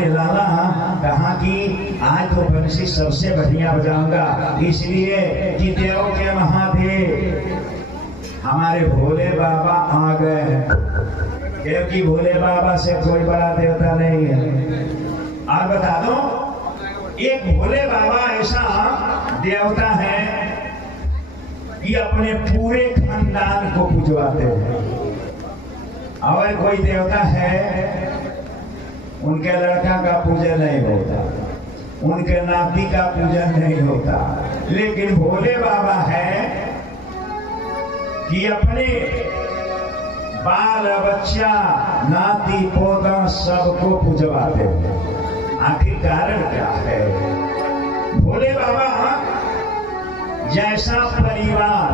हमारे लाला कहा कि आज तो बंसी सबसे बढ़िया बजाऊंगा, इसलिए कि देव के महादेव हमारे भोले बाबा आ गए, क्योंकि भोले बाबा से कोई बड़ा देवता नहीं है। और बता दो, एक भोले बाबा ऐसा देवता है कि अपने पूरे खानदान को पूजवाते हैं। और कोई देवता है उनके लड़का का पूजन नहीं होता, उनके नाती का पूजन नहीं होता, लेकिन भोले बाबा है कि अपने बाल बच्चा नाती पोता सबको पूजवाते हैं। आखिर कारण क्या है? भोले बाबा जैसा परिवार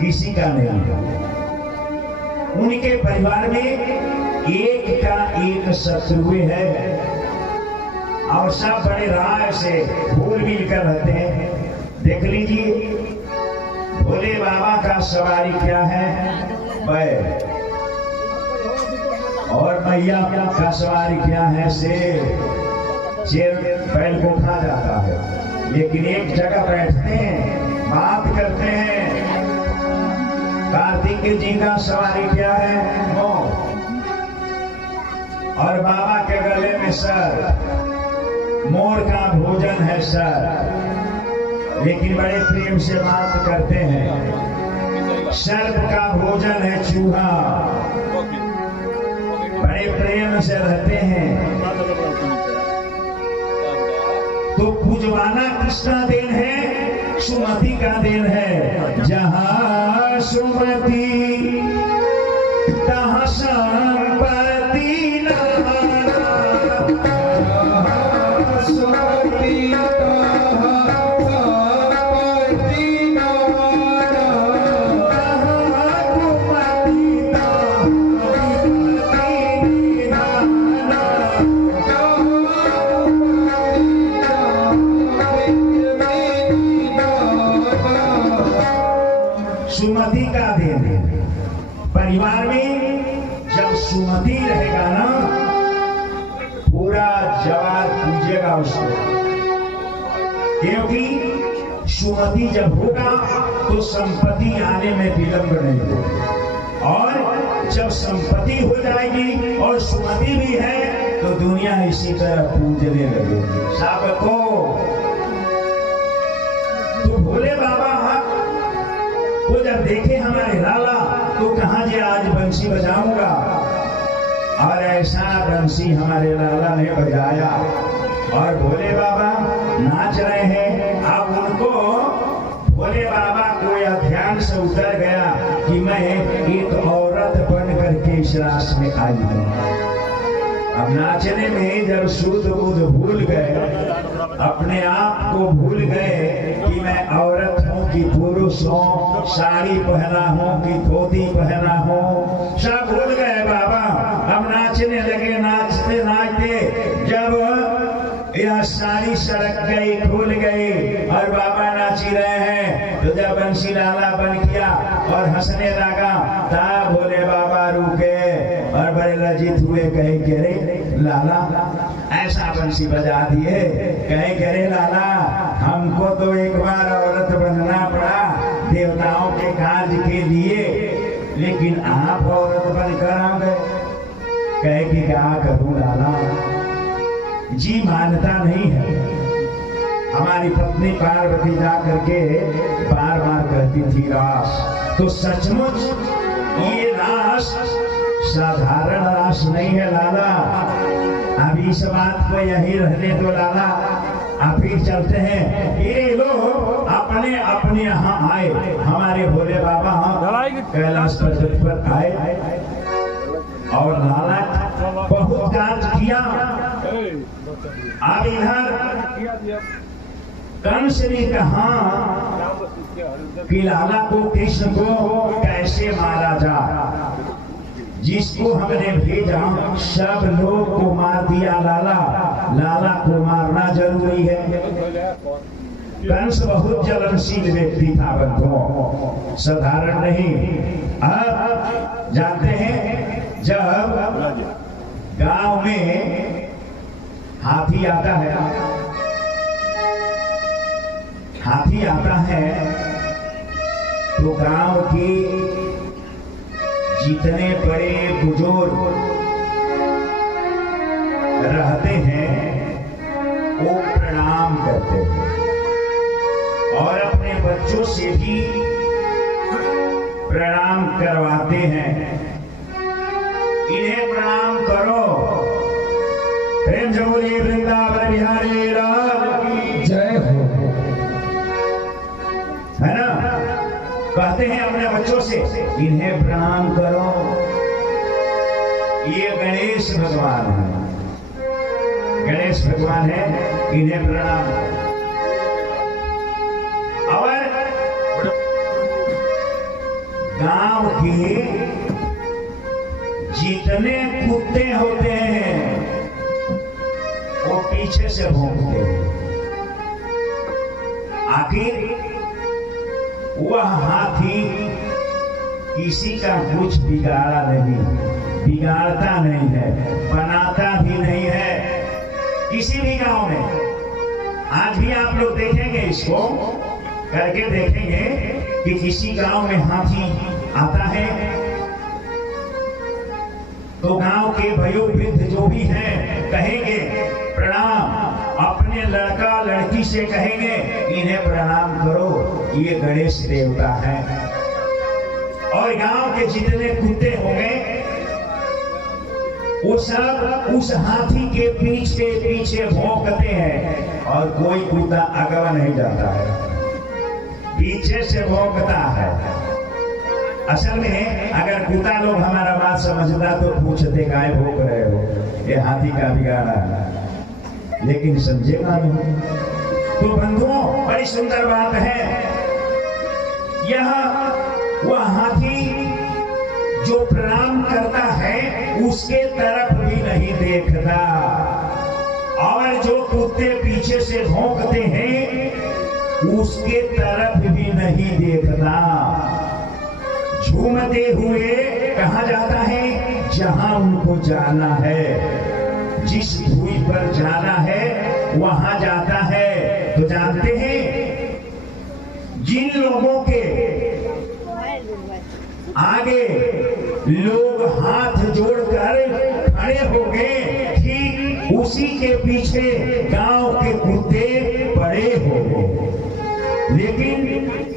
किसी का नहीं है। उनके परिवार में एक का एक शत्रु है और सब बड़े राय से घुल मिल कर रहते हैं। देख लीजिए, भोले बाबा का सवारी क्या है? बैल। और मैया का सवारी क्या है? शेर। शेर बैल को खा जाता है, लेकिन एक जगह बैठते हैं, बात करते हैं। कार्तिक जी का सवारी क्या है? मोर। और बाबा के गले में सर, मोर का भोजन है सर, लेकिन बड़े प्रेम से बात करते हैं। सर्प का भोजन है चूहा, बड़े प्रेम से रहते हैं। तो पूजवाना किसका देन है? सुमति का देन है। जहां सुमति तहां संपत्ति नारा, सुमति सुमति का देन है। परिवार में जब सुमति रहेगा ना, पूरा जवान पूजेगा उसको, क्योंकि सुमति जब होगा तो संपत्ति आने में विलंब नहीं होगा। और जब संपत्ति हो जाएगी और सुमति भी है तो दुनिया इसी तरह पूजने लगेगी सबको। तो भोले बाबा वो जब देखे हमारे लाला तो कहा जे आज बंसी बजाऊंगा, और ऐसा बंसी हमारे लाला ने बजाया और भोले बाबा नाच रहे हैं। अब उनको भोले बाबा को यह ध्यान से उतर गया कि मैं एक औरत बन करके इस रास में आई हूं। अब नाचने में जब शुद्ध बुद्ध भूल गए, अपने आप को भूल गए कि मैं औरत हूं कि पुरुष हूं, साड़ी पहना हूं कि धोती पहना हूं, सब भूल गए बाबा। हम नाचने लगे, नाचते नाचते जब यह सारी सड़क गई, खुल गई और बाबा नाची रहे हैं, तो जब बंसी लाला बन किया और हंसने लगा, तब भोले बाबा रुके और बड़े लज्जित हुए। कहे के रे लाला ऐसा बंसी बजा दिए। कहे के रे लाला हमको तो एक बार औरत बनना पड़ा देवताओं के कार्य के लिए, लेकिन आप औरत बनकर आ गए। कहे कि क्या करूं लाला, जी मानता नहीं है। हमारी पत्नी पार्वती जा करके बार बार कहती थी रास, तो सचमुच ये रास साधारण रास नहीं है लाला। अब इस बात को यही रहने दो लाला, आप फिर चलते हैं। ये लोग अपने अपने यहाँ आए, हमारे भोले बाबा कैलाश पर्वत पर आए और लाला बहुत कार्य किया। अब इधर कंस ने कहा कि लाला को, कृष्ण को कैसे मारा जाए। जिसको हमने भेजा सब लोग को मार दिया लाला, लाला को मारना जरूरी है। कंस बहुत जलनशील व्यक्ति था बंधुओं, साधारण नहीं। अब जानते हैं जब गांव में हाथी आता है, हाथी आता है तो गांव के जितने बड़े बुजुर्ग रहते हैं वो प्रणाम करते हैं और अपने बच्चों से भी प्रणाम करवाते हैं। इन्हें प्रणाम करो। प्रेम से बोलिए वृंदावन बिहारी लाल की जय हो। है ना? कहते हैं अपने बच्चों से इन्हें प्रणाम करो। ये गणेश भगवान है, गणेश भगवान है, इन्हें प्रणाम। और गांव के जितने कुत्ते होते हैं वो पीछे से भौंकते हैं। आखिर वह हाथी किसी का कुछ बिगाड़ा नहीं, बिगाड़ता नहीं है, बनाता भी नहीं है किसी भी गांव में। आज भी आप लोग देखेंगे, इसको करके देखेंगे कि किसी गांव में हाथी आता है तो गांव के वयोवृद्ध जो भी हैं कहेंगे प्रणाम। अपने लड़का लड़की से कहेंगे इन्हें प्रणाम करो, ये गणेश देवता है। और गांव के जितने कुत्ते होंगे वो सब उस हाथी के पीछे पीछे भौंकते हैं और कोई कुत्ता आगे नहीं जाता है, पीछे से भौंकता है। असल में अगर कुत्ता लोग हमारा बात समझता तो पूछते काहे भौंक रहे हो, ये हाथी का बिगाड़ा है, लेकिन समझेगा नहीं। तो बंधुओं, बड़ी सुंदर बात है। यह वह हाथी जो प्रणाम करता है उसके तरफ भी नहीं देखता, और जो कुत्ते पीछे से भौंकते हैं उसके तरफ भी नहीं देखता। झूमते हुए कहाँ जाता है? जहां उनको जाना है, जिस धुई पर जाना है वहां जाता है। तो जानते हैं जिन लोगों के आगे लोग हाथ जोड़कर खड़े हो गए, ठीक उसी के पीछे गांव के कुत्ते पड़े हो गए। लेकिन